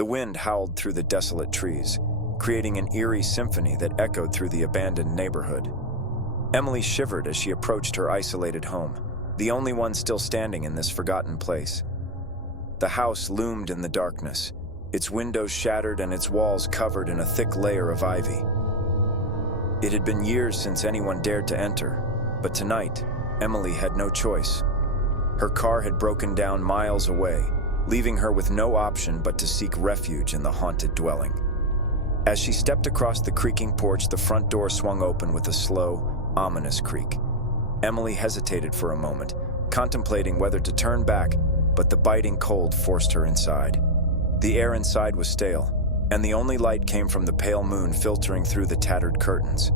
The wind howled through the desolate trees, creating an eerie symphony that echoed through the abandoned neighborhood. Emily shivered as she approached her isolated home, the only one still standing in this forgotten place. The house loomed in the darkness, its windows shattered and its walls covered in a thick layer of ivy. It had been years since anyone dared to enter, but tonight, Emily had no choice. Her car had broken down miles away, leaving her with no option but to seek refuge in the haunted dwelling. As she stepped across the creaking porch, the front door swung open with a slow, ominous creak. Emily hesitated for a moment, contemplating whether to turn back, but the biting cold forced her inside. The air inside was stale, and the only light came from the pale moon filtering through the tattered curtains.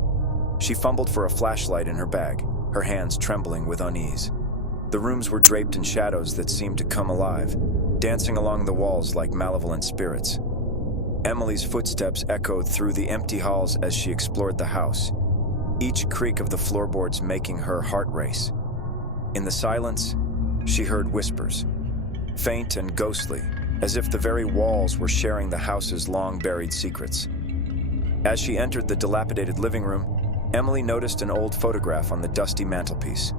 She fumbled for a flashlight in her bag, her hands trembling with unease. The rooms were draped in shadows that seemed to come alive, dancing along the walls like malevolent spirits. Emily's footsteps echoed through the empty halls as she explored the house, each creak of the floorboards making her heart race. In the silence, she heard whispers, faint and ghostly, as if the very walls were sharing the house's long-buried secrets. As she entered the dilapidated living room, Emily noticed an old photograph on the dusty mantelpiece.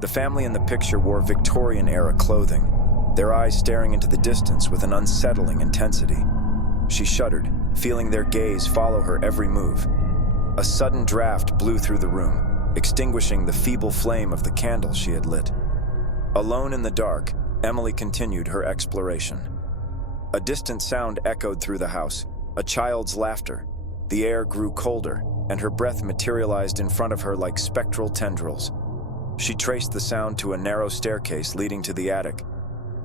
The family in the picture wore Victorian-era clothing, their eyes staring into the distance with an unsettling intensity. She shuddered, feeling their gaze follow her every move. A sudden draft blew through the room, extinguishing the feeble flame of the candle she had lit. Alone in the dark, Emily continued her exploration. A distant sound echoed through the house, a child's laughter. The air grew colder, and her breath materialized in front of her like spectral tendrils. She traced the sound to a narrow staircase leading to the attic.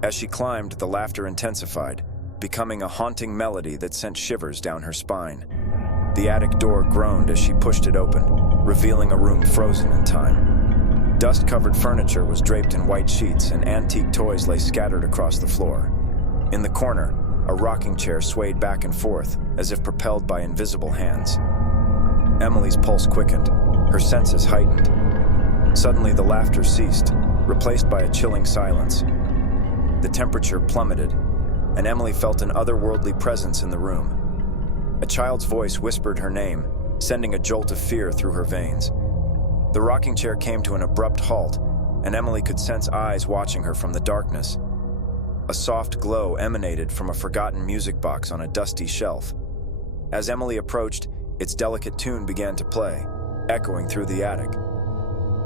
As she climbed, the laughter intensified, becoming a haunting melody that sent shivers down her spine. The attic door groaned as she pushed it open, revealing a room frozen in time. Dust-covered furniture was draped in white sheets, and antique toys lay scattered across the floor. In the corner, a rocking chair swayed back and forth, as if propelled by invisible hands. Emily's pulse quickened, her senses heightened. Suddenly, the laughter ceased, replaced by a chilling silence. The temperature plummeted, and Emily felt an otherworldly presence in the room. A child's voice whispered her name, sending a jolt of fear through her veins. The rocking chair came to an abrupt halt, and Emily could sense eyes watching her from the darkness. A soft glow emanated from a forgotten music box on a dusty shelf. As Emily approached, its delicate tune began to play, echoing through the attic.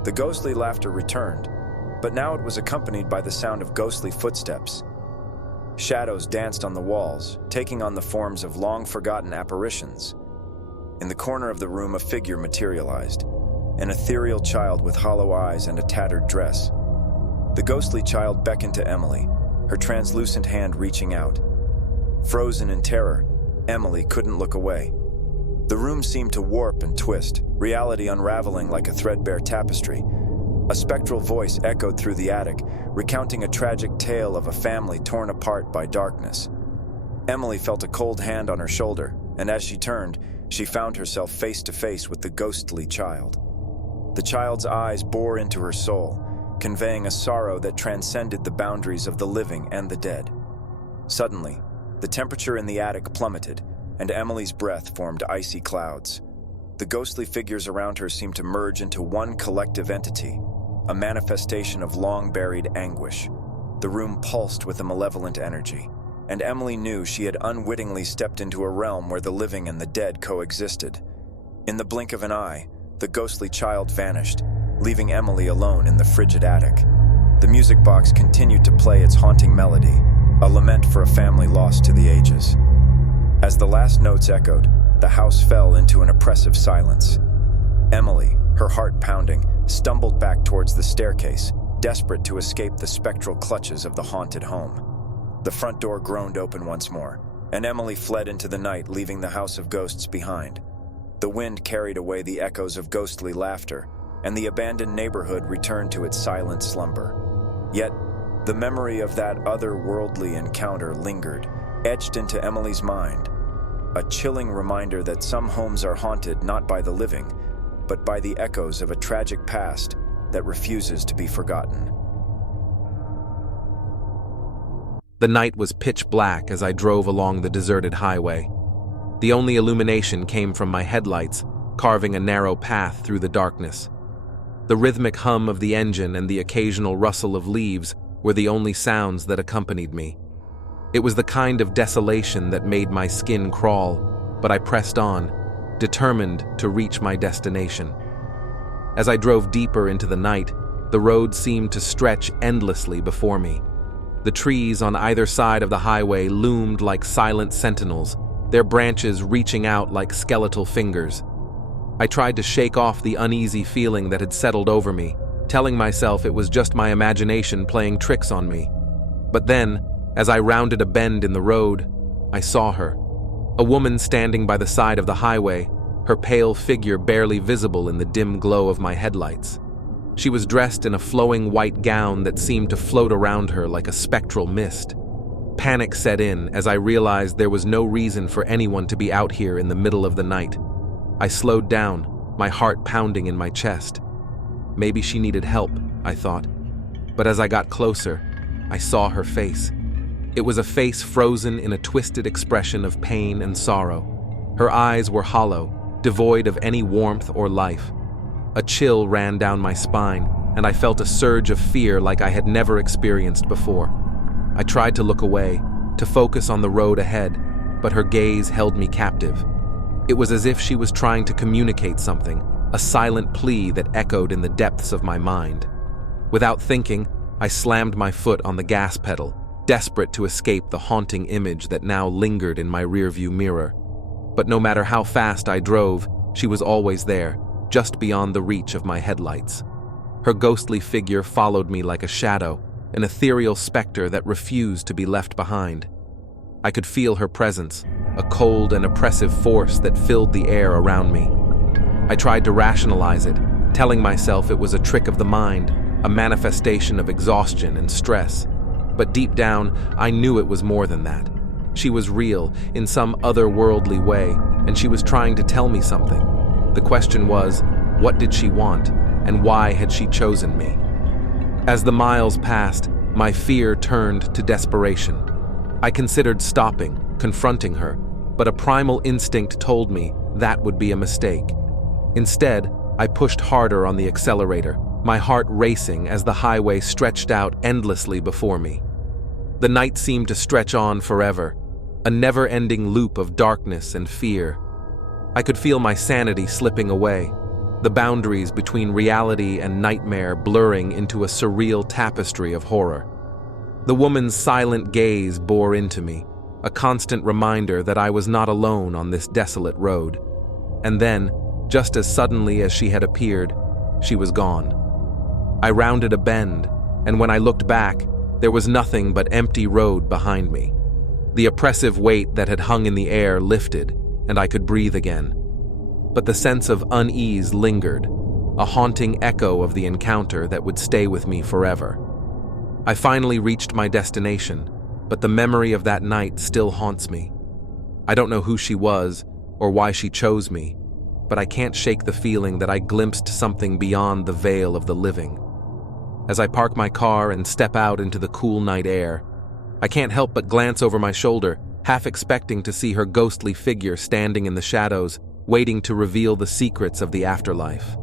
The ghostly laughter returned, but now it was accompanied by the sound of ghostly footsteps. Shadows danced on the walls, taking on the forms of long-forgotten apparitions. In the corner of the room, a figure materialized, an ethereal child with hollow eyes and a tattered dress. The ghostly child beckoned to Emily, her translucent hand reaching out. Frozen in terror, Emily couldn't look away. The room seemed to warp and twist, reality unraveling like a threadbare tapestry. A spectral voice echoed through the attic, recounting a tragic tale of a family torn apart by darkness. Emily felt a cold hand on her shoulder, and as she turned, she found herself face to face with the ghostly child. The child's eyes bore into her soul, conveying a sorrow that transcended the boundaries of the living and the dead. Suddenly, the temperature in the attic plummeted, and Emily's breath formed icy clouds. The ghostly figures around her seemed to merge into one collective entity, a manifestation of long-buried anguish. The room pulsed with a malevolent energy, and Emily knew she had unwittingly stepped into a realm where the living and the dead coexisted. In the blink of an eye, the ghostly child vanished, leaving Emily alone in the frigid attic. The music box continued to play its haunting melody, a lament for a family lost to the ages. As the last notes echoed, the house fell into an oppressive silence. Emily, her heart pounding, stumbled back towards the staircase, desperate to escape the spectral clutches of the haunted home. The front door groaned open once more, and Emily fled into the night, leaving the house of ghosts behind. The wind carried away the echoes of ghostly laughter, and the abandoned neighborhood returned to its silent slumber. Yet, the memory of that otherworldly encounter lingered, etched into Emily's mind, a chilling reminder that some homes are haunted not by the living, but by the echoes of a tragic past that refuses to be forgotten. The night was pitch black as I drove along the deserted highway. The only illumination came from my headlights, carving a narrow path through the darkness. The rhythmic hum of the engine and the occasional rustle of leaves were the only sounds that accompanied me. It was the kind of desolation that made my skin crawl, but I pressed on, determined to reach my destination. As I drove deeper into the night, the road seemed to stretch endlessly before me. The trees on either side of the highway loomed like silent sentinels, their branches reaching out like skeletal fingers. I tried to shake off the uneasy feeling that had settled over me, telling myself it was just my imagination playing tricks on me. But then, as I rounded a bend in the road, I saw her. A woman standing by the side of the highway, her pale figure barely visible in the dim glow of my headlights. She was dressed in a flowing white gown that seemed to float around her like a spectral mist. Panic set in as I realized there was no reason for anyone to be out here in the middle of the night. I slowed down, my heart pounding in my chest. Maybe she needed help, I thought. But as I got closer, I saw her face. It was a face frozen in a twisted expression of pain and sorrow. Her eyes were hollow, devoid of any warmth or life. A chill ran down my spine, and I felt a surge of fear like I had never experienced before. I tried to look away, to focus on the road ahead, but her gaze held me captive. It was as if she was trying to communicate something, a silent plea that echoed in the depths of my mind. Without thinking, I slammed my foot on the gas pedal, desperate to escape the haunting image that now lingered in my rearview mirror. But no matter how fast I drove, she was always there, just beyond the reach of my headlights. Her ghostly figure followed me like a shadow, an ethereal specter that refused to be left behind. I could feel her presence, a cold and oppressive force that filled the air around me. I tried to rationalize it, telling myself it was a trick of the mind, a manifestation of exhaustion and stress. But deep down, I knew it was more than that. She was real, in some otherworldly way, and she was trying to tell me something. The question was, what did she want, and why had she chosen me? As the miles passed, my fear turned to desperation. I considered stopping, confronting her, but a primal instinct told me that would be a mistake. Instead, I pushed harder on the accelerator, my heart racing as the highway stretched out endlessly before me. The night seemed to stretch on forever, a never-ending loop of darkness and fear. I could feel my sanity slipping away, the boundaries between reality and nightmare blurring into a surreal tapestry of horror. The woman's silent gaze bore into me, a constant reminder that I was not alone on this desolate road. And then, just as suddenly as she had appeared, she was gone. I rounded a bend, and when I looked back, there was nothing but empty road behind me. The oppressive weight that had hung in the air lifted, and I could breathe again. But the sense of unease lingered, a haunting echo of the encounter that would stay with me forever. I finally reached my destination, but the memory of that night still haunts me. I don't know who she was or why she chose me, but I can't shake the feeling that I glimpsed something beyond the veil of the living. As I park my car and step out into the cool night air, I can't help but glance over my shoulder, half expecting to see her ghostly figure standing in the shadows, waiting to reveal the secrets of the afterlife.